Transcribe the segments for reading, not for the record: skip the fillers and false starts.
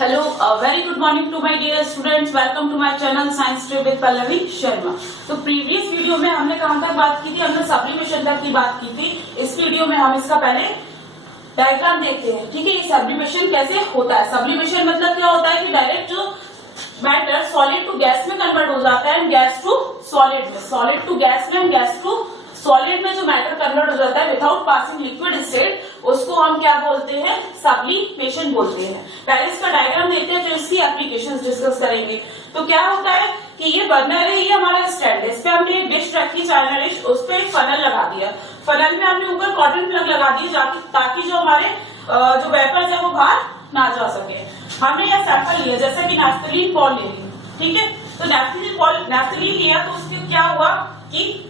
Hello, very good morning to my dear students. Welcome to my channel science trip with Pallavi Sharma. तो previous video में हमने कहां तक बात की थी? हमने सब्लिमेशन तक की बात की थी। इस वीडियो में हम इसका पहले डायग्राम देखते हैं। ठीक है, ये सब्लिमेशन कैसे होता है। सब्लिमेशन मतलब क्या होता है कि डायरेक्ट जो मैटर सॉलिड टू गैस में कन्वर्ट हो जाता है, गैस टू सॉलिड में, सॉलिड टू गैस में, गैस टू सॉलिड में जो मैटर कन्वर्ट हो जाता है विदाउट पासिंग लिक्विड स्टेट, उसको हम क्या बोलते हैं? सब्लिमेशन बोलते हैं। पहले इसका डायग्राम देखते हैं, फिर इसकी एप्लीकेशंस डिस्कस करेंगे। तो क्या होता है कि ये बर्नर है, ये हमारा स्टैंड है, इस पे हमने एक डिश रखी, चाइना डिश, उस पे एक फनल लगा दिया। फनल में हमने ऊपर कॉटन प्लग लगा दिए ताकि जो हमारे जो वेपर्स है वो बाहर ना जा सके। हमने यह सैंपल लिया, जैसा कि नैफ्थलीन पॉल ले लिया। ठीक है, तो नैफ्थलीन लिया तो उसके क्या हुआ कि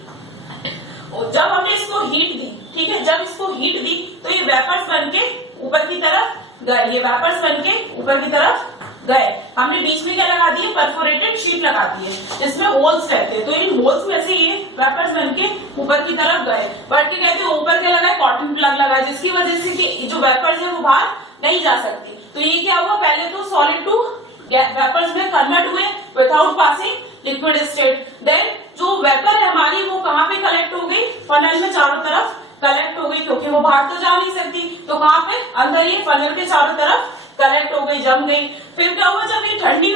जब हमने इसको हीट दी, ठीक है, जब इसको हीट दी तो ये वेपर्स बनके ऊपर की तरफ गए, ये वेपर्स बनके ऊपर की तरफ गए। हमने बीच में क्या लगा दिए? परफोरेटेड शीट लगा दिए जिसमें होल्स रहते हैं। तो इन होल्स में से ये वेपर्स बनके ऊपर की तरफ गए। बढ़ के कहते हैं ऊपर क्या लगा? कॉटन प्लग लगा, जिसकी वजह से कि जो वेपर्स है वो बाहर नहीं जा सकती। तो ये क्या हुआ? पहले तो सॉलिड टू वेपर्स में कन्वर्ट हुए without passing liquid state. Then जो वेपर है हमारी वो कहाँ पे कलेक्ट हो गई? फनल में चारों तरफ कलेक्ट हो गई, क्योंकि वो बाहर तो जा नहीं सकती। तो कहाँ पे? अंदर ये फनल के चारों तरफ कलेक्ट हो गई, जम गई। फिर क्या हुआ? जब ये ठंडी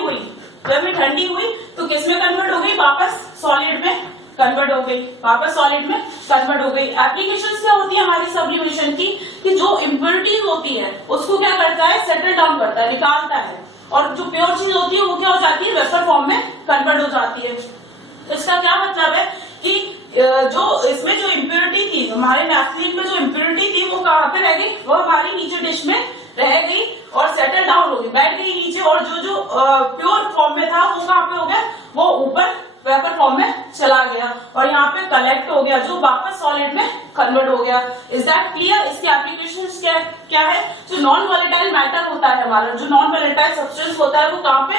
हुई तो किस में कन्वर्ट हो गई? वापस सॉलिड में कन्वर्ट हो गई, वापस सॉलिड में कन्वर्ट हो गई। एप्लीकेशंस क्या होती है हमारी सब्लिमेशन की कि जो इम्प्योरिटीज होती है उसको क्या करता है? सेटल डाउन करता है, निकालता है। और जो प्योर चीज होती है वो क्या हो जाती है? वेपर फॉर्म में कन्वर्ट हो जाती है। तो इसका क्या मतलब है कि जो इसमें जो इम्प्योरिटी थी, हमारे नैफ्थलीन में जो इम्प्योरिटी थी वो कहाँ पे रह गई? वो हमारी नीचे डिश में रह गई और सेटल डाउन हो गई, बैठ गई नीचे। और जो प्योर फॉर्म में था वो कहाँ पे हो गया? वो ऊपर वेपर फॉर्म में चला गया और यहाँ पे कलेक्ट हो गया, जो वापस सॉलिड में कन्वर्ट हो गया। Is that clear? इसके एप्लीकेशन क्या है? जो नॉन वॉलेटाइल मैटर होता है हमारा, जो नॉन वॉलेटाइल सब्सटेंस होता है वो कहाँ पे?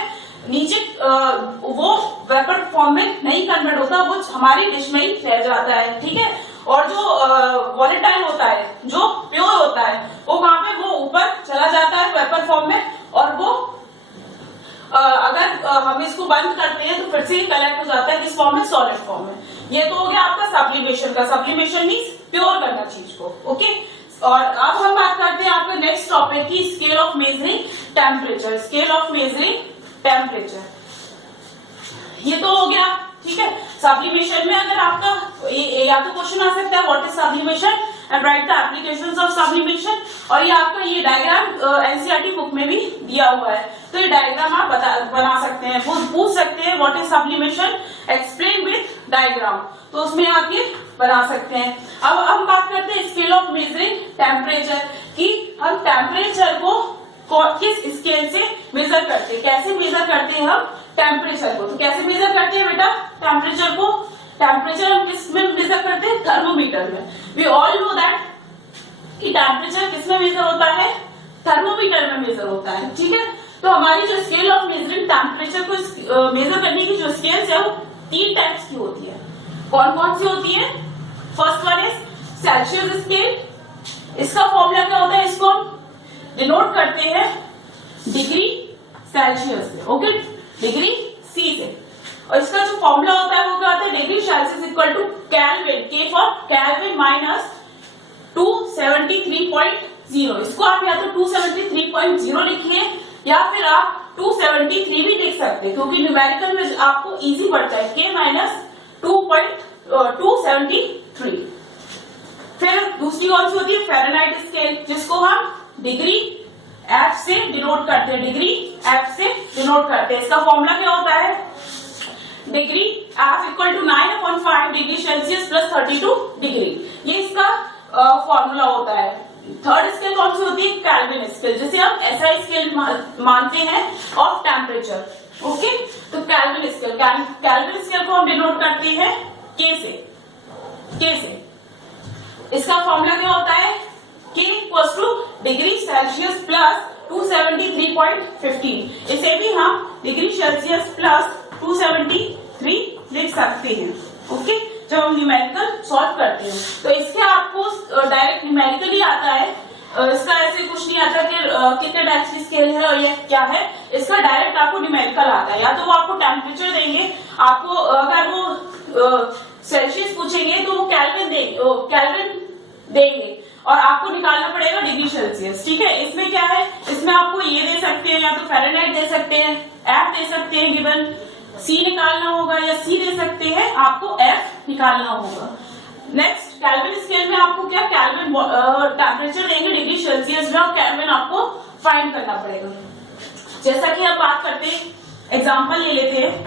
नीचे वो वेपर फॉर्म में नहीं कन्वर्ट होता, वो हमारी डिश में ही रह जाता है। ठीक है, और जो वॉलेटाइल होता है, जो प्योर होता है, वो कहाँ पे? वो ऊपर चला जाता है वेपर फॉर्म में। और वो अगर हम इसको बंद करते हैं तो फिर से कलेक्ट हो जाता है किस फॉर्म में? सॉलिड फॉर्म में। ये तो हो गया आपका सब्लिमेशन का। सब्लिमेशन मीन्स प्योर करना चीज को। ओके, और अब हम बात करते हैं आपका नेक्स्ट टॉपिक की, scale of measuring temperature. Scale of measuring temperature, ये तो हो गया। ठीक है, सब्लिमेशन में अगर आपका या तो क्वेश्चन आ सकता है what is sublimation and right the applications of sublimation. और ये आपका ये डायग्राम एनसीईआरटी बुक में भी दिया हुआ है, तो ये डायग्राम आप बना सकते हैं। पूछ सकते हैं what is sublimation, explain with diagram, तो उसमें आप ये बना सकते हैं। अब हम बात करते हैं स्केल ऑफ मेजरिंग टेम्परेचर की। हम टेम्परेचर को किस स्केल से मेजर करते हैं, कैसे मेजर करते हैं हम टेम्परेचर को? तो कैसे मेजर करते हैं बेटा टेम्परेचर को? टेम्परेचर हम किस में मेजर करते हैं? थर्मोमीटर में। वी ऑल नो दैट कि टेम्परेचर किस में मेजर होता है? थर्मोमीटर में मेजर होता है। ठीक है, तो हमारी जो स्केल ऑफ मेजरिंग टेम्परेचर को मेजर करने की जो स्केल्स है वो 3 टाइप्स की होती है। कौन कौन सी होती है? First one is Celsius scale. इसका फॉर्मूला क्या होता है? इसको हम डिनोट करते हैं डिग्री सेल्सियस से। ओके, डिग्री सी से। और इसका जो फॉर्मूला होता है वो क्या होता है? Degree Celsius equal to Kelvin, K for Kelvin minus 273.0। इसको आप या तो 273.0 लिखिए या फिर आप 273 भी लिख सकते हैं, क्योंकि न्यूमेरिकल में आपको इजी पड़ता है। के माइनस 273। फिर दूसरी कौन सी होती है? फ़ारेनहाइट स्केल, जिसको हम डिग्री एफ से डिनोट करते हैं, डिग्री एफ से डिनोट करते हैं। इसका फॉर्मूला क्या होता है? Degree F equal to 9/5 degree Celsius plus 32 degree, ये इसका फॉर्मूला होता है। थर्ड स्केल कौन सी होती है? केल्विन स्केल, जिसे हम एसआई स्केल मानते हैं ऑफ टेम्परेचर। ओके, तो केल्विन स्केल को हम डिनोट करते हैं के से। इसका फॉर्मूला क्या होता है? K equals two degree Celsius plus 273.15। इसे भी हम डिग्री सेल्सियस प्लस 273 लिख सकते हैं। ओके, जब हम न्यूमेरिकल सॉल्व करते हैं तो इसके आपको डायरेक्ट न्यूमेरिकली आता है। इसका ऐसे कुछ नहीं आता कि कितने टाइप्स की स्केल है और ये क्या है, इसका डायरेक्ट आपको न्यूमेरिकल आता है। या तो वो आपको टेम्परेचर देंगे, आपको अगर वो सेल्सियस पूछेंगे तो वो केल्विन देंगे और आपको निकालना पड़ेगा डिग्री सेल्सियस। ठीक है, इसमें क्या है, इसमें आपको ये दे सकते हैं, या तो फ़ारेनहाइट दे सकते हैं, एफ दे सकते हैं गिवन, सी निकालना होगा, या सी दे सकते हैं, आपको एफ निकालना होगा। नेक्स्ट केल्विन स्केल में आपको क्या केल्विन टेम्परेचर देंगे डिग्री सेल्सियस में, और केल्विन आपको फाइंड करना पड़ेगा। जैसा कि आप बात करते हैं, एग्जाम्पल ले लेते हैं।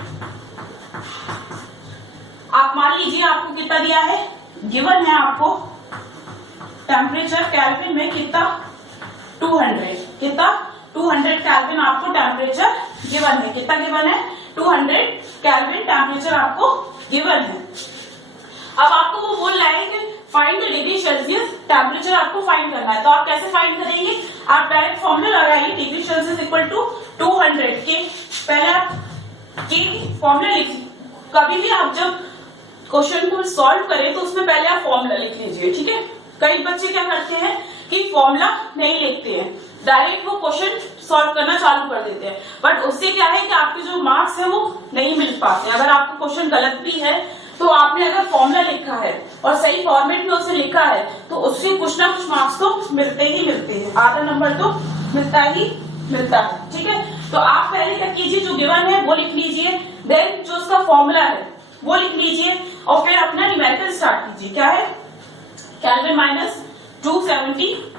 आप मान लीजिए आपको कितना दिया है, गिवन है आपको टेम्परेचर केल्विन में कितना 200, कितना 200 केल्विन आपको टेम्परेचर गिवन है। कितना गिवन है, 200 केल्विन टेम्परेचर आपको गिवन है। अब आपको वो बोल रहा है कि find the degree Celsius temperature आपको फाइंड करना है, तो आप कैसे फाइंड करेंगे, आप डायरेक्ट फॉर्मूला लगाइए, डिग्री सेल्सियस इक्वल टू 200 के, पहले आप के फॉर्मूला लिखिए। कभी भी आप जब क्वेश्चन को सॉल्व करें तो उसमें पहले आप फॉर्मूला लिख लीजिए। ठीक है, कई बच्चे क्या करते हैं कि फॉर्मूला नहीं लिखते हैं, डायरेक्ट वो क्वेश्चन सॉल्व करना चालू कर देते हैं, बट उससे क्या है कि आपके जो मार्क्स है वो नहीं मिल पाते। अगर आपका क्वेश्चन गलत भी है तो आपने अगर फॉर्मूला लिखा है और सही फॉर्मेट में उसे लिखा है तो उससे कुछ ना कुछ मार्क्स तो मिलते ही मिलते हैं, आधा नंबर तो मिलता ही मिलता है। ठीक है, तो आप पहले क्या कीजिए, जो गिवन है वो लिख लीजिए, देन जो उसका फॉर्मूला है वो लिख लीजिए, और फिर अपना न्यूमेरिकल स्टार्ट कीजिए। क्या है, केल्विन माइनस 273।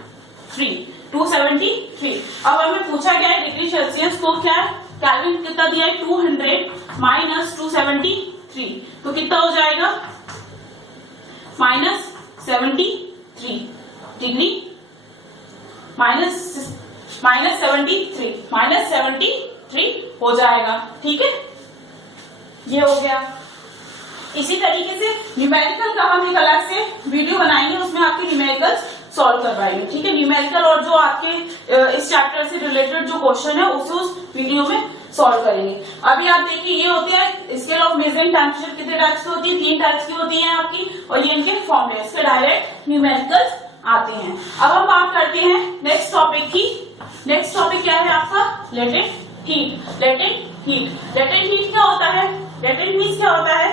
अब हमें पूछा गया है डिग्री सेल्सियस, तो क्या है, केल्विन कितना दिया है 200 माइनस 273, तो कितना हो जाएगा -73 डिग्री, -73 हो जाएगा। ठीक है, ये हो गया। इसी तरीके से न्यूमेरिकल का हम एक अलग से वीडियो बनाएंगे, उसमें आपके न्यूमेरिकल्स सॉल्व करवाएंगे। ठीक है, न्यूमेरिकल और जो आपके इस चैप्टर से रिलेटेड जो क्वेश्चन है उसे उस वीडियो में सॉल्व करेंगे। अभी आप देखिए, ये होते हैं स्केल ऑफ मेजरिंग टेम्परेचर, कितने टाइप्स की होती है, 3 टाइप्स की होती है आपकी, और ये इनके फॉर्मूले, इसके डायरेक्ट न्यूमेरिकल्स आते हैं। अब हम बात करते हैं नेक्स्ट टॉपिक की। नेक्स्ट टॉपिक क्या है आपका, लेटेंट हीट। लेटेंट हीट क्या होता है, लेटेंट मीन्स क्या होता है,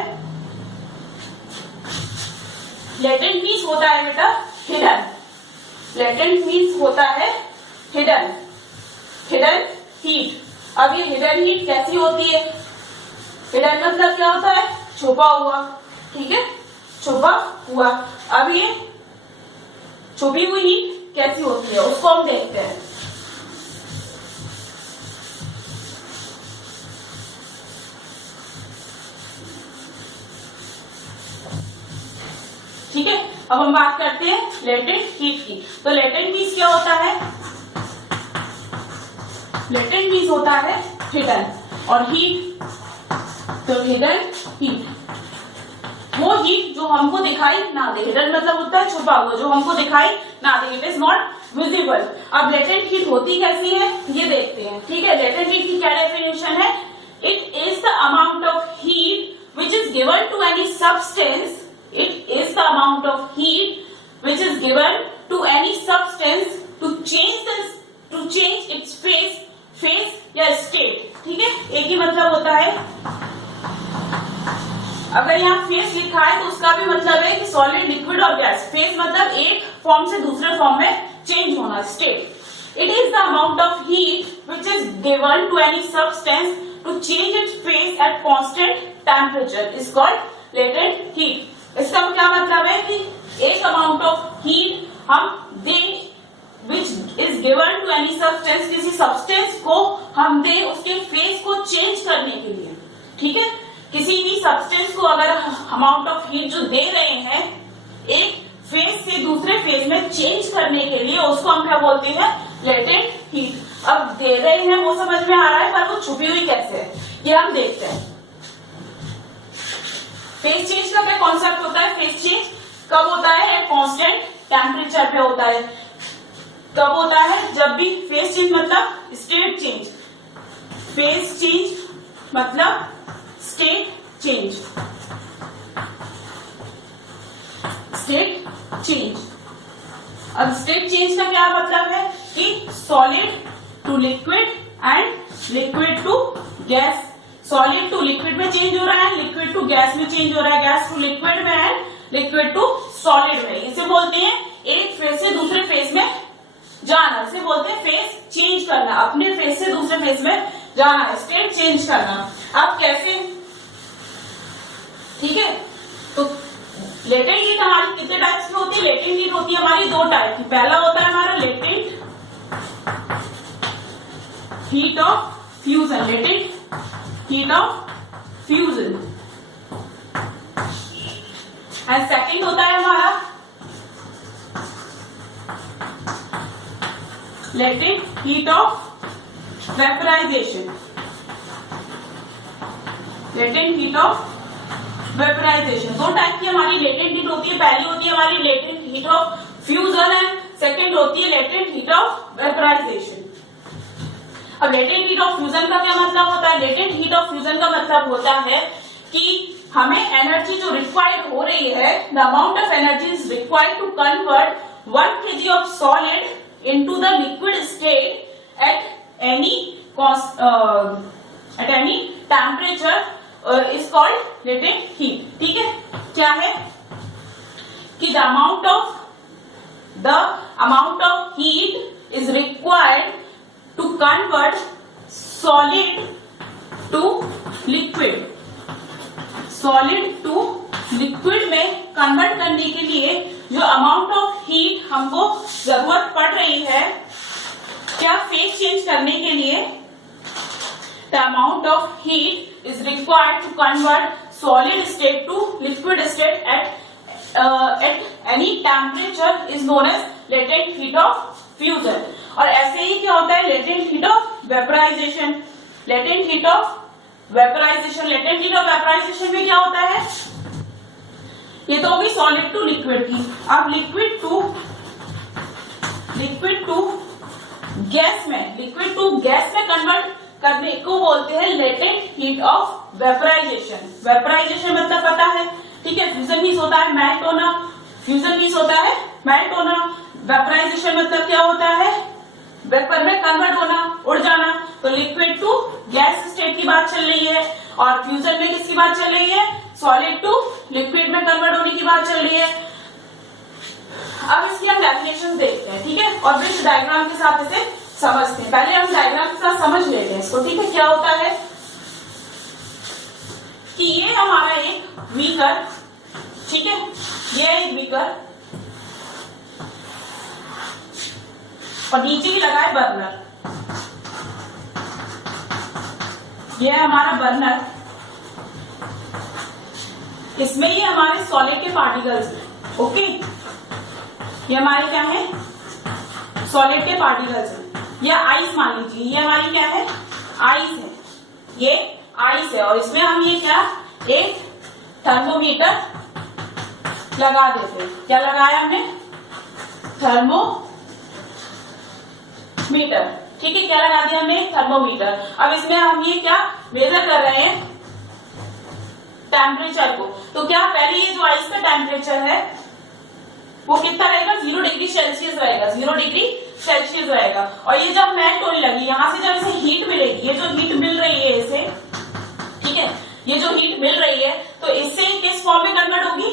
लेटेंट मीन्स होता है बेटा हिडन। लेटेंट मीन्स होता है हिडन हीट। अब ये हिडन हीट कैसी होती है, हिडन मतलब क्या होता है, छुपा हुआ। ठीक है, छुपा हुआ। अब ये छुपी हुई हीट कैसी होती है उसको हम देखते हैं। ठीक है, अब हम बात करते हैं लेटेंट हीट की। तो लेटेंट मीन्स क्या होता है, लेटेंट मीन्स होता है हिडन, और हीट तो हिडन हीट, वो हीट जो हमको दिखाई ना दे। हिडन मतलब होता है छुपा हुआ, जो हमको दिखाई ना दे, इट इज नॉट विजिबल। अब लेटेंट हीट होती कैसी है ये देखते हैं। ठीक है, लेटेंट हीट की क्या डेफिनेशन है, it is the amount of heat which is given to any substance, it is the amount of heat which is given to any substance to change its phase या state। ठीक है, एक ही मतलब होता है। अगर यहाँ फेस लिखा है तो उसका भी मतलब है कि सॉलिड, लिक्विड और गैस। फेस मतलब एक फॉर्म से दूसरे फॉर्म में चेंज होना, state. It is the amount of heat which is given to any substance to change its phase at constant temperature is called latent heat. इसका क्या मतलब है कि एक अमाउंट ऑफ हीट हम दें which is given to any substance, किसी substance को हम दें उसके फेस को चेंज करने के लिए। ठीक है, किसी भी सब्सटेंस को अगर अमाउंट ऑफ हीट जो दे रहे हैं एक फेस से दूसरे फेस में चेंज करने के लिए, उसको हम क्या बोलते हैं, लेटेंट हीट। अब दे रहे हैं वो समझ में आ रहा है, पर वो छुपी हुई कैसे है ये हम देखते हैं। फेस चेंज का क्या कॉन्सेप्ट होता है, फेस चेंज कब होता है, एट कांस्टेंट टेम्परेचर पे होता है। कब होता है, जब भी फेस चेंज मतलब स्टेट चेंज, फेस चेंज मतलब स्टेट चेंज, स्टेट चेंज। अब स्टेट चेंज का क्या मतलब है, कि solid to liquid and liquid to gas. Solid to liquid में चेंज हो रहा है, लिक्विड टू गैस में चेंज हो रहा है, गैस टू लिक्विड में एंड लिक्विड टू सॉलिड में। इसे बोलते हैं एक फेज से दूसरे फेज में जाना, इसे बोलते हैं फेज चेंज करना, अपने फेज से दूसरे फेज में जाना, स्टेट चेंज करना। अब कैसे, ठीक है। तो लेटेंट हीट हमारी कितने टाइप्स की होती है? लेटेंट हीट होती है हमारी दो टाइप की। पहला होता है हमारा latent heat of fusion, latent heat of fusion, and second होता है हमारा latent heat of vaporisation, latent heat of vaporisation. दो टाइप की हमारी लेटेंट हीट होती है। पहली होती है हमारी latent heat of fusion and second होती है लेटेंट हीट ऑफ वेपराइजेशन। अब लेटेंट हीट ऑफ फ्यूजन का क्या मतलब होता है? लेटेंट हीट ऑफ फ्यूजन का मतलब होता है कि हमें एनर्जी जो रिक्वायर्ड हो रही है, the amount of energy is required to convert 1 kg of solid into the liquid state at any temperature is called latent heat. ठीक है, क्या है कि the amount of heat is required to convert solid to liquid, solid to liquid में convert करने के लिए जो अमाउंट ऑफ हीट हमको जरूरत पड़ रही है, क्या फेज चेंज करने के लिए, the amount of heat is required to convert solid state to liquid state at any temperature is known as latent heat of fusion। और ऐसे ही क्या होता है latent heat of vaporization, latent heat of vaporization, latent heat of vaporization में क्या होता है? ये तो होगी solid to liquid की। अब liquid to गैस में, liquid to गैस में कन्वर्ट करने को बोलते हैं latent heat of vaporisation. Vaporisation मतलब पता है, ठीक है। फ्यूजन मीन्स होता है मेल्ट होना, फ्यूजन मीन्स होता है मेल्ट होना। वेपराइजेशन मतलब क्या होता है? वेपर में कन्वर्ट होना, उड़ जाना। तो लिक्विड टू गैस स्टेट की बात चल रही है, और फ्यूजन में किसकी बात चल रही है? सॉलिड टू लिक्विड में कन्वर्ट होने की बात चल रही है। अब इसकी हम डेफिनेशन देखते हैं, ठीक है, और ब्रिज डायग्राम के साथ इसे समझते हैं। पहले हम डायग्राम के साथ समझ लेते हैं इसको, ठीक है। क्या होता है कि ये हमारा एक बीकर, ठीक है, ये एक बीकर और नीचे भी लगा है बर्नर, ये है हमारा बर्नर। इसमें ये हमारे सॉलिड के पार्टिकल्स हैं, ओके। ये हमारे क्या है? सॉलिड के पार्टिकल्स हैं, या आइस मान लीजिए। ये हमारी क्या है? आइस है, ये आइस है। और इसमें हम ये क्या, एक थर्मोमीटर लगा देते हैं। क्या लगाया हमने? थर्मोमीटर, ठीक है। क्या लगा दिया हमने? थर्मोमीटर। अब इसमें हम ये क्या मेजर कर रहे हैं? टेम्परेचर को। तो क्या पहले ये जो आइस का टेम्परेचर है वो कितना रहेगा? 0 डिग्री सेल्सियस रहेगा, 0 डिग्री सेल्सियस रहेगा। और ये जब मेल्ट होने लगी, यहां से जब इसे हीट मिलेगी, ये जो हीट मिल रही है इसे, ठीक है, ये जो हीट मिल रही है, तो इससे किस फॉर्म में कन्वर्ट होगी?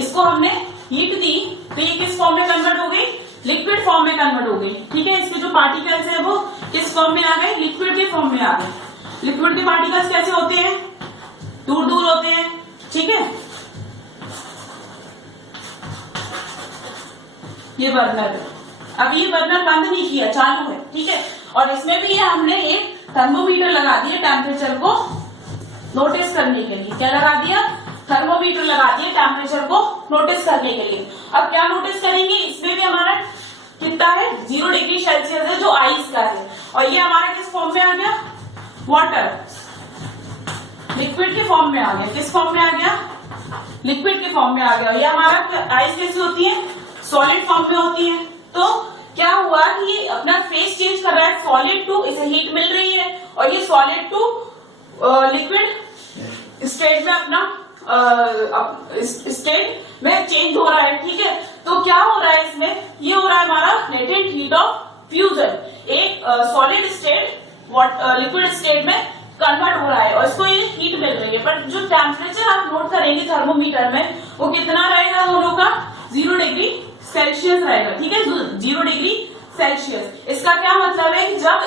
इसको हमने हीट दी तो ये किस फॉर्म में कन्वर्ट हो गई? लिक्विड फॉर्म में कन्वर्ट हो गई, ठीक है। इसके जो पार्टिकल्स है वो किस फॉर्म में आ गए? लिक्विड के फॉर्म में आ गए। लिक्विड के पार्टिकल्स कैसे होते हैं? दूर दूर होते हैं, ठीक है। ये बर्नर है, अब ये बर्नर बंद नहीं किया, चालू है, ठीक है। और इसमें भी हमने एक थर्मोमीटर लगा दिया टेम्परेचर को नोटिस करने के लिए। क्या लगा दिया? थर्मोमीटर लगा दिया टेम्परेचर को नोटिस करने के लिए। अब क्या नोटिस करेंगे? इसमें भी हमारा कितना है? 0 डिग्री सेल्सियस है, जो आइस का है। और ये हमारा किस फॉर्म में आ गया? वाटर, लिक्विड के फॉर्म में आ गया। किस फॉर्म में आ गया? लिक्विड के फॉर्म में आ गया। ये हमारा आइस कैसी होती है? सॉलिड फॉर्म में होती है। तो क्या हुआ कि ये अपना फेस चेंज कर रहा है, सॉलिड टू, इसे हीट मिल रही है और ये सॉलिड टू लिक्विड स्टेट में अपना स्टेट में चेंज हो रहा है, ठीक है। तो क्या हो रहा है इसमें, ये हो रहा है हमारा लेटेंट हीट ऑफ फ्यूजन। एक सॉलिड स्टेट लिक्विड स्टेट में कन्वर्ट हो रहा है और इसको ये हीट मिल रही है। पर जो टेम्परेचर आप नोट करेंगे थर्मोमीटर में वो कितना रहेगा दोनों का, 0 डिग्री सेल्सियस रहेगा, ठीक है, 0 डिग्री सेल्सियस। इसका क्या मतलब है कि जब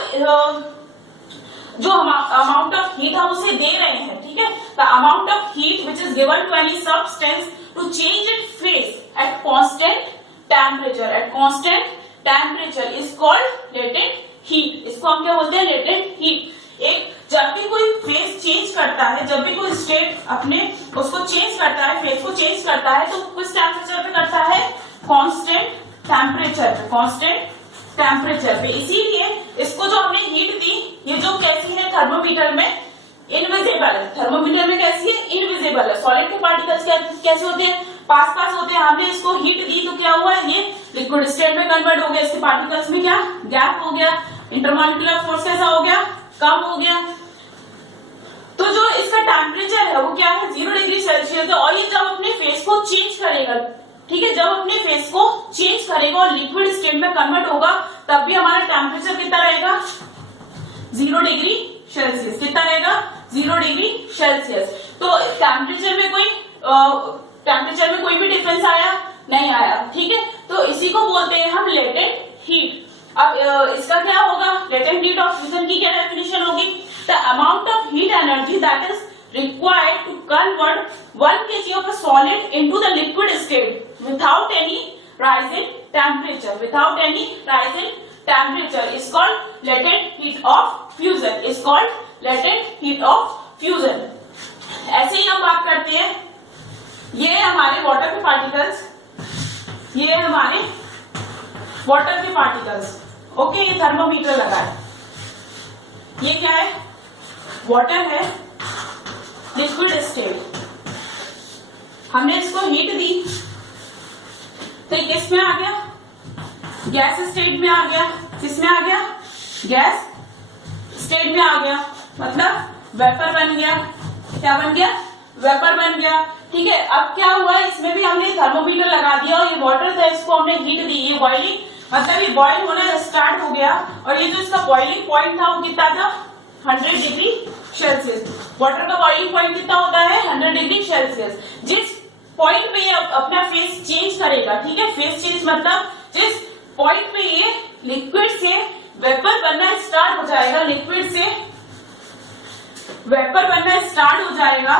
जो अमाउंट ऑफ हीट हम उसे दे रहे हैं, ठीक है, the amount of heat which is given to any substance to change it phase at constant temperature is called latent heat. इसको हम क्या बोलते हैं, लेटेंट हीट। एक जब भी कोई फेस चेंज करता है, जब भी कोई स्टेट अपने उसको चेंज करता है, फेस को चेंज करता है, तो किस टेम्परेचर पे करता है, कांस्टेंट टेम्परेचर पे। इसीलिए इसको जो हमने हीट दी, ये जो कैसी है थर्मोमीटर में, इनविजिबल है। थर्मोमीटर में कैसी है, इनविजिबल है। सॉलिड के पार्टिकल्स कैसे होते हैं, पास होते हैं। हमने इसको हीट दी तो क्या हुआ, ये लिक्विड स्टेट में कन्वर्ट हो गया। इसके पार्टिकल्स में क्या गैप हो गया, इंटरमॉलिक्यूलर फोर्स कैसा हो गया, कम हो गया। तो जो इसका टेम्परेचर है वो क्या है, 0 डिग्री सेल्सियस है। और ये जब अपने फेस को चेंज करेगा, ठीक है, जब अपने फेस को चेंज करेगा और लिक्विड स्टेट में कन्वर्ट होगा, तब भी हमारा टेम्परेचर कितना रहेगा, 0 डिग्री सेल्सियस। कितना रहेगा, 0 डिग्री सेल्सियस। तो टेम्परेचर में कोई भी डिफरेंस आया नहीं आया, ठीक है। तो इसी को बोलते हैं हम लेटेंट हीट। अब इसका क्या होगा, लेटेंट हीट ऑफ फ्यूजन की क्या डेफिनेशन होगी, the amount of heat energy that is required to convert 1 kg of a solid into the liquid state without any rise in temperature is called latent heat of fusion। ऐसे ही हम बात करते हैं, ये हमारे वाटर के particles, ये हमारे वाटर के पार्टिकल्स, ओके। ये थर्मोमीटर लगा है, ये क्या है, वाटर है, लिक्विड स्टेट। हमने इसको हीट दी तो किस में आ गया, गैस स्टेट में आ गया। किस में आ गया, गैस स्टेट में आ गया, मतलब वेपर बन गया। क्या बन गया, वेपर बन गया, ठीक है। अब क्या हुआ, इसमें भी हमने थर्मोमीटर लगा दिया और ये वाटर था, इसको हमने हीट दी, ये बॉइलिंग, मतलब ये बॉइल होना स्टार्ट हो गया। और ये जो इसका बॉइलिंग पॉइंट था वो कितना था, 100 डिग्री सेल्सियस। वाटर का बॉइलिंग पॉइंट कितना होता है, 100 डिग्री सेल्सियस। जिस पॉइंट पे ये अपना फेस चेंज करेगा, ठीक है, फेस चेंज मतलब जिस पॉइंट पे ये लिक्विड से वेपर बनना स्टार्ट हो जाएगा, लिक्विड से वेपर बनना स्टार्ट हो जाएगा,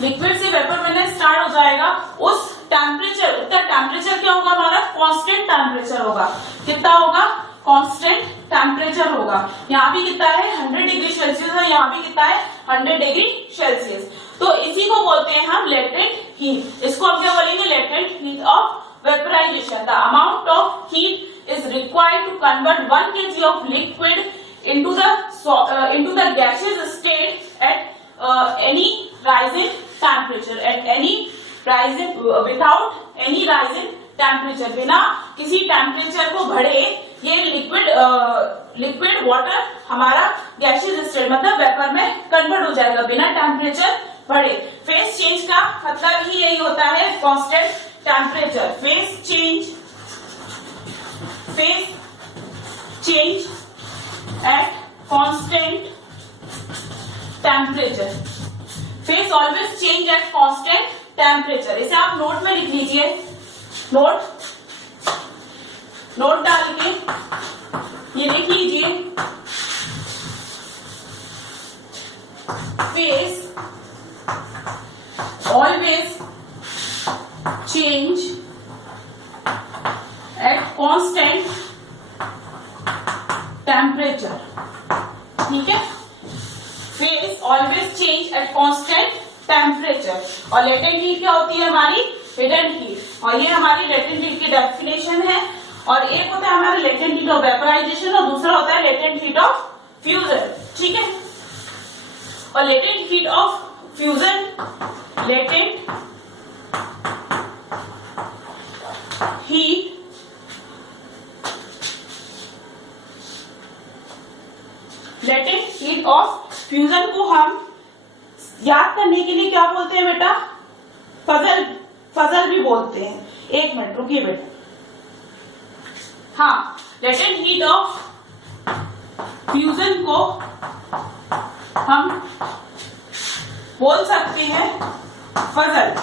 लिक्विड से वेपर बनना स्टार्ट हो जाएगा, उस टेम्परेचर, उसका टेम्परेचर क्या होगा हमारा, कांस्टेंट टेम्परेचर होगा। कितना होगा, कांस्टेंट टेम्परेचर होगा। यहाँ भी कितना है, 100 डिग्री सेल्सियस है, यहाँ भी कितना है, 100 डिग्री सेल्सियस। तो इसी को बोलते हैं हम लेटेंट हीट। इसको हम क्या बोलेंगे, latent heat of vaporisation. The amount of heat is required to convert 1 kg of liquid into the gaseous state at any rise in temperature, without any rise in temperature, बिना किसी temperature को बढ़े ये liquid water हमारा gaseous state मतलब vapour में convert हो जाएगा बिना टेम्परेचर बढ़े। फेस चेंज का मतलब ही यही होता है, constant temperature. Face change at constant temperature, face always change at constant temperature. इसे आप नोट में लिख लीजिए, नोट डाल के ये लिख लीजिए, face always change at constant temperature, ठीक है। Face always change at constant temperature. और लेटेंट हीट क्या होती है हमारी, हिडन हीट। और ये हमारी लेटेंट हीट की डेफिनेशन है। और एक होता है हमारा लेटेंट हीट ऑफ वेपराइजेशन और दूसरा होता है लेटेंट हीट ऑफ फ्यूजन, ठीक है। और latent heat of fusion, latent heat of fusion को हम याद करने के लिए क्या बोलते हैं बेटा? फजल भी बोलते हैं। एक मिनट रुकिए बेटा। हाँ, लेटेंट हीट ऑफ फ्यूजन को हम बोल सकते हैं फजल,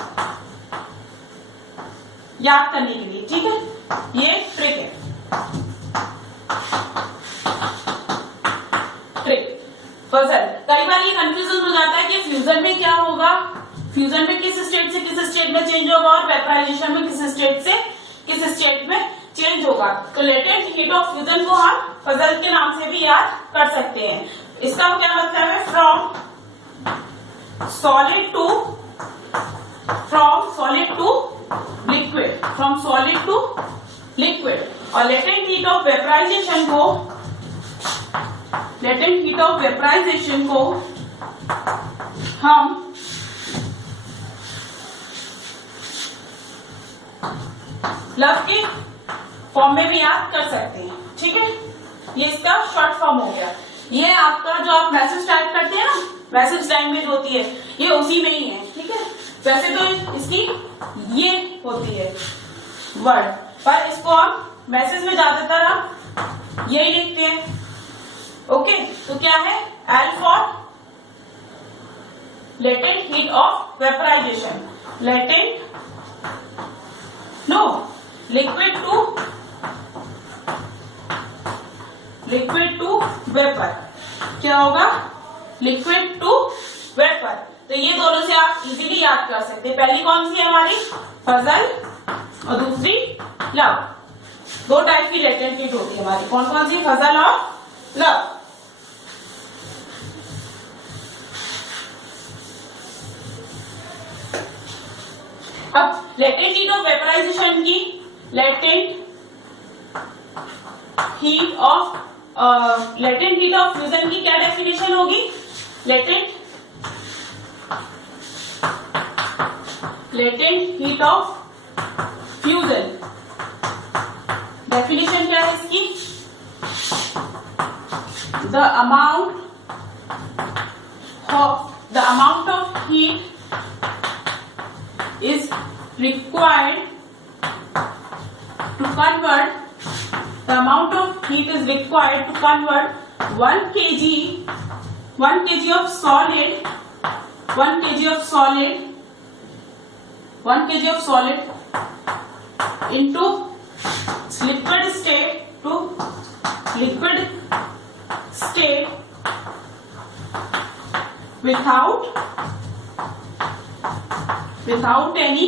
याद करने के लिए। ठीक है, ये ट्रिक है। फजल, कई बार ये कंफ्यूजन हो जाता है कि फ्यूजन में क्या होगा, फ्यूजन में किस स्टेट से किस स्टेट में चेंज होगा और वेपराइजेशन में किस स्टेट से किस स्टेट में चेंज होगा। तो लेटेंट हीट ऑफ फ्यूजन को हम फजल के नाम से भी याद कर सकते हैं। इसका क्या मतलब है? From solid to liquid, from solid to liquid. और लेटेंट हीट ऑफ वेपराइजेशन को हम लव के फॉर्म में भी याद कर सकते हैं। ठीक है, ये इसका शॉर्ट फॉर्म हो गया। ये आपका जो आप मैसेज टाइप करते हैं ना, मैसेज लैंग्वेज होती है, ये उसी में ही है। ठीक है, वैसे तो इसकी ये होती है वर्ड, पर इसको हम मैसेज में ज्यादातर हम यही लिखते हैं। ओके, तो क्या है? L for latent heat of vaporisation, liquid to vapour. क्या होगा? Liquid to vapour. तो ये दोनों से आप इजीली याद कर सकते हैं। पहली कौन सी है हमारी? फजल, और दूसरी लव। दो टाइप की लेटेंट हीट होती है हमारी। कौन कौन सी? फजल और लव। अब लेटेंट हीट ऑफ वेपराइजेशन की, लेटेंट हीट ऑफ फ्यूजन की क्या डेफिनेशन होगी? Latent heat of fusion definition क्या है इसकी? The amount of heat is required to convert, the amount of heat is required to convert 1 kg of solid into liquid state without any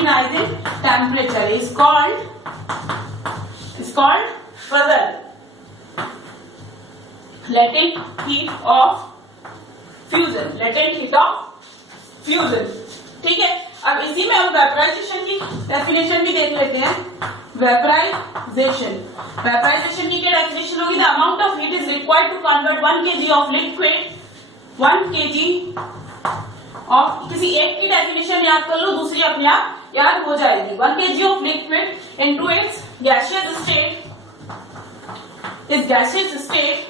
rise in temperature, is called fuzzel, latent heat of fusion, ठीक है। अब इसी में हम vaporisation की definition भी देख लेते हैं। वेपराइजेशन की क्या डेफिनेशन होगी? The amount of heat is required to convert 1 kg of liquid, 1 kg of, किसी एक की डेफिनेशन याद कर लो, दूसरी अपने आप याद हो जाएगी। 1 kg of liquid into its gaseous state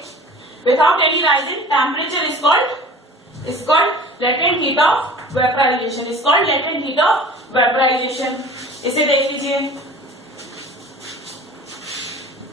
without any rise in temperature is called latent heat of vaporization, इसे देख लीजिए।